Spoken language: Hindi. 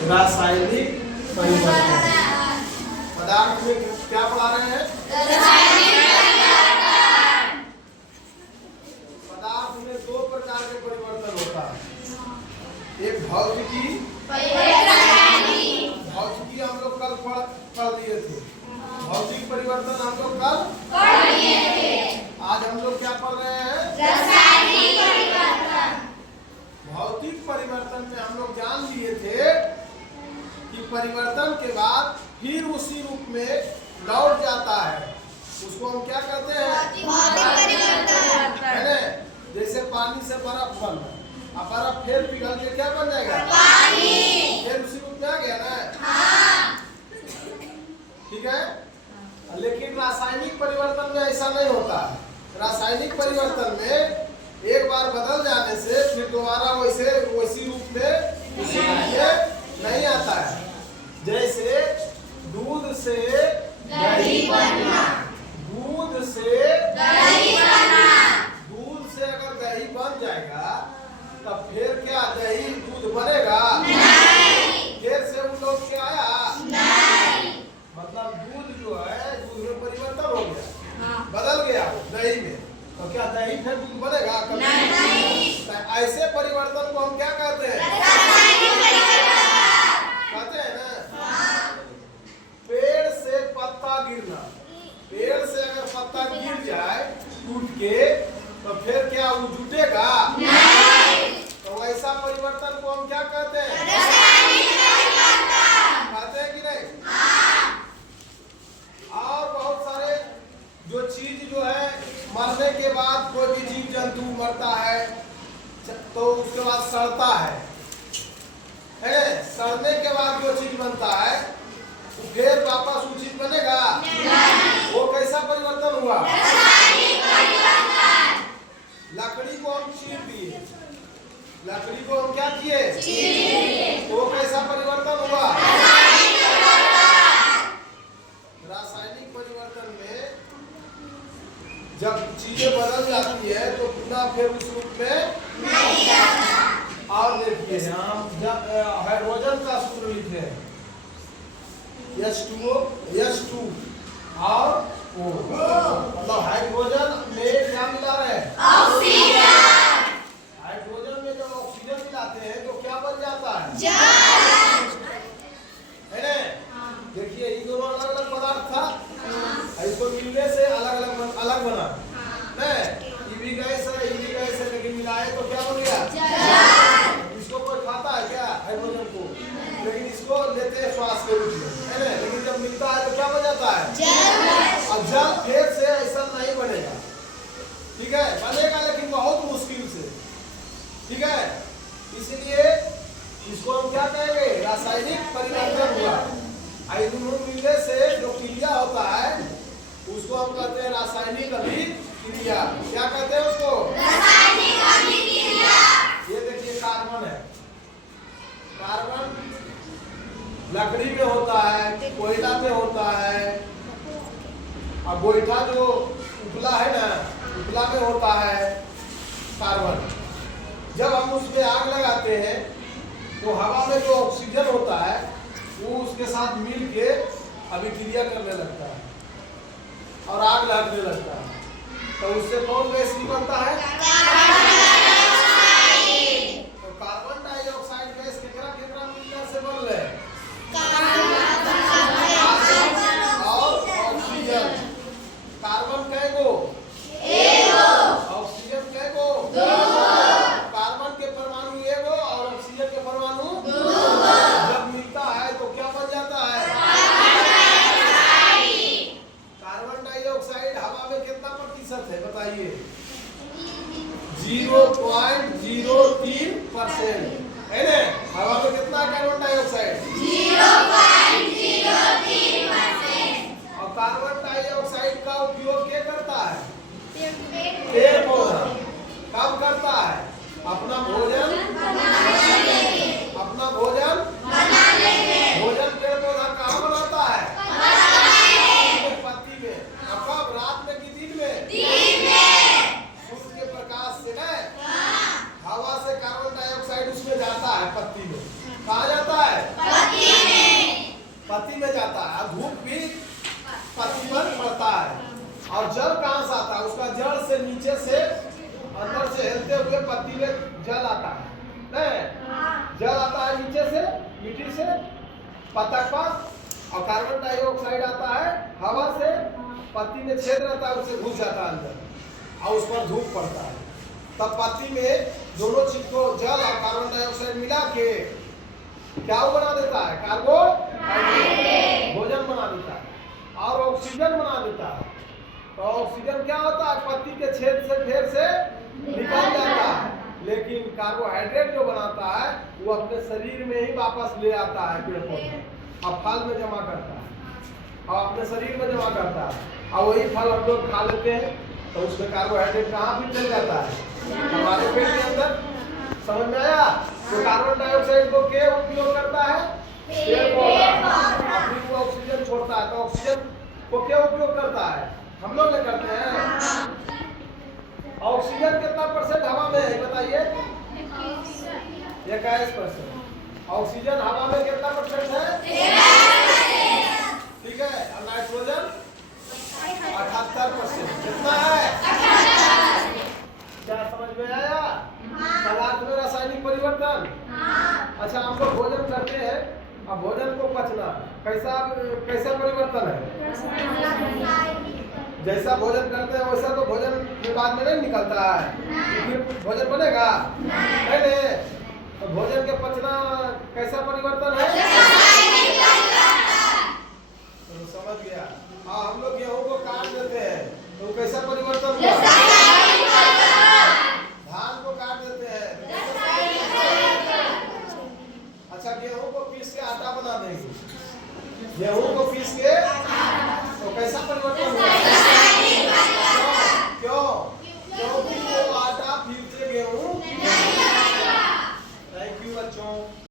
रासायनिक परिवर्तन। पदार्थ में क्या पढ़ा रहे हैं? पदार्थ में दो प्रकार के परिवर्तन होता है, एक भौतिकी, भौतिकी हम लोग कल पढ़ लिए थे। भौतिक परिवर्तन हम लोग कल पढ़ लिए थे। आज हम लोग क्या पढ़ रहे हैं? रासायनिक परिवर्तन। भौतिक परिवर्तन में हम लोग जान लिए थे कि परिवर्तन के बाद फिर उसी रूप में लौट जाता है, उसको हम क्या कहते हैं? भौतिक परिवर्तन। है ना? जैसे पानी से बर्फ बन रहा, अब बर्फ फिर पिघल के क्या बन जाएगा? पानी। फिर उसी रूप में आ गया ना? हाँ। ठीक है। लेकिन रासायनिक परिवर्तन में ऐसा नहीं होता है। रासायनिक परिवर्तन में एक बार बदल जाने से फिर दोबारा वैसी रूप में उसी रूप में नहीं आता है। जैसे दूध से दही बनना, दूध से दही बनना, दूध से अगर दही बन जाएगा तब फिर क्या दही दूध बनेगा? नहीं। फिर से उन लोग क्या आया? नहीं। मतलब दूध जो है, दूध में परिवर्तन हो गया, बदल गया वो दही में, तो क्या दही फिर दूध बनेगा? नहीं। ऐसे परिवर्तन को हम क्या कहते हैं? कहते हैं ना? पेड़ से पत्ता गिरना, पेड़ से अगर पत्ता गिर जाए टूट के तो फिर क्या वो जुटेगा? नहीं। तो ऐसा परिवर्तन को हम क्या कहते हैं? कहते हैं कि नहीं? और बहुत सारे जो चीज जो है मरने के बाद कोई भी जीव जंतु मरता है तो उसके बाद सड़ता है, सड़ने के बाद जो चीज बनता है फिर वापस वो चीज बनेगा? नहीं। वो कैसा परिवर्तन हुआ? लकड़ी को हम चीर दिए, लकड़ी को हम क्या किए? वो कैसा परिवर्तन हुआ? रासायनिक परिवर्तन में जब चीजें बदल जाती है तो पुनः फिर उस रूप में नहीं आता। और देखिए हम जब हाइड्रोजन का सूत्र लिखे H2O, H2 और O, मतलब हाइड्रोजन में क्या मिला रहे हैं? ऑक्सीजन। हाइड्रोजन में जब ऑक्सीजन मिलाते हैं तो क्या बन जाता है? जल। है ना? देखिए ये दोनों अलग अलग पदार्थ था, इसको मिलने से अलग बना। ईवी गैस है, लेकिन मिलाए तो क्या बन गया? जल। इसको कोई खाता है क्या? हाइड्रोजन को, लेकिन इसको लेते हैं श्वास के रूप में, है ना? लेकिन जब मिलता है तो क्या बन जाता है? जल। अब जल फिर से ऐसा नहीं बनेगा, ठीक है? बनेगा लेकिन बहुत मुश्किल से, ठीक है? इसलिए इसको हम क्या कहेंगे? रासायनिक परिवर्तन हुआ। दोनों मिलने से जो क्रिया होता है उसको हम कहते हैं रासायनिक अभिक्रिया। क्या कहते हैं उसको? रासायनिक अभिक्रिया। ये देखिए कार्बन है, कार्बन लकड़ी में होता है, कोयला में होता है, और गोईठा जो उपला है ना, उपला में होता है कार्बन। जब हम उसमें आग लगाते हैं तो हवा में जो ऑक्सीजन होता है वो उसके साथ मिल के अभिक्रिया करने लगता है और आग लगने लगता है, तो उससे कौन गैस निकलता है? तो कार्बन डाइऑक्साइड गैस केकरा मिलने से बन रहे हैं? और ऑक्सीजन। कार्बन कै गो? ऑक्सीजन कै गो? कार्बन के परमाणु एगो और ऑक्सीजन के परमाणु जब मिलता है तो क्या बन जाता है? कार्बन डाइऑक्साइड हवा में कितना प्रतिशत है बताइए? पत्ती में जाता है, धूप भी पत्ती पर पड़ता है। और जल कहाँ से आता है? उसका जड़ से नीचे से अंदर से हिलते हुए पत्ती में जल आता है, नहीं? जल आता है नीचे से, मिट्टी से पत्ता पर, और कार्बन डाइऑक्साइड आता है हवा से, पत्ती में छेद रहता है, उससे घुस जाता है अंदर और उस पर धूप पड़ता है। तब पत्ती में दोनों चीज को, जल और कार्बन डाइऑक्साइड मिला के क्या बना देता है? कार्बोहाइड्रेट, भोजन बना देता है और ऑक्सीजन बना देता है। तो ऑक्सीजन क्या होता है? पत्ती के छेद से फिर से निकल जाता है, लेकिन कार्बोहाइड्रेट जो बनाता है वो अपने शरीर में ही वापस ले आता है, पेड़ पौधे और फल में जमा करता है और अपने शरीर में जमा करता है। और वही फल हम लोग खा लेते हैं तो उसमें कार्बोहाइड्रेट कहाँ भी चल जाता है? हमारे पेट के अंदर। समझ में आया? तो कार्बन डाइऑक्साइड को क्या उपयोग करता है? पेड़ पौधा। फिर वो ऑक्सीजन छोड़ता है, तो ऑक्सीजन को क्या उपयोग करता है? हम लोग ने करते हैं। ऑक्सीजन कितना परसेंट हवा में है बताइए? 21%। ऑक्सीजन हवा में कितना परसेंट है? 13%। ठीक है। और नाइट्रोजन 78%। कितना है? क्या समझ में आया? पदार्थ में रासायनिक परिवर्तन। अच्छा, हम लोग भोजन करते हैं, अब भोजन को पचना कैसा परिवर्तन है? जैसा भोजन करते हैं वैसा तो भोजन के बाद में नहीं निकलता है, फिर भोजन बनेगा नहीं। तो भोजन के पचना कैसा परिवर्तन है? तो समझ गया। हाँ, हम लोग गेहूं को काट देते हैं तो कैसा परिवर्तन हुआ? धान को काट देते हैं। अच्छा, गेहूं को पीस के आटा बना देंगे, गेहूं को पीस के तो कैसा परिवर्तन हुआ?